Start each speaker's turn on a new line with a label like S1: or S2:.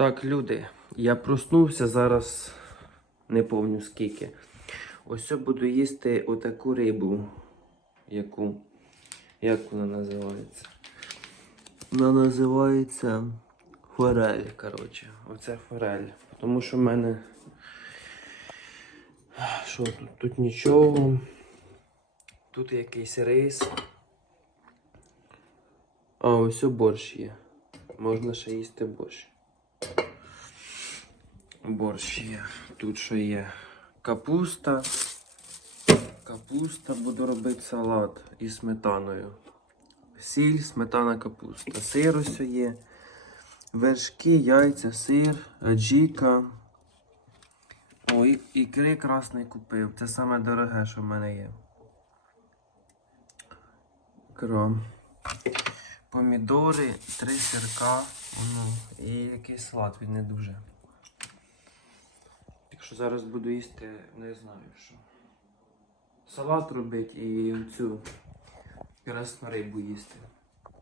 S1: Так, люди, я проснувся зараз, не помню скільки. Ось я буду їсти отаку рибу. Яку? Як вона називається? Вона називається форель, коротше. Оце форель. Тому що в мене. Що тут? Тут нічого. Тут якийсь рис. А, ось борщ є. Можна ще їсти борщ. Борщ є. Тут що є? Капуста. Капуста, буду робити салат із сметаною. Сіль, сметана, капуста. Сир ось є. Вершки, яйця, сир, аджіка. О, і, ікри красний купив. Це саме дороге, що в мене є. Ікра. Помідори, три сирка. Ну, і якийсь салат, він не дуже. Так що зараз буду їсти, не знаю що. Салат робити і цю красну рибу їсти.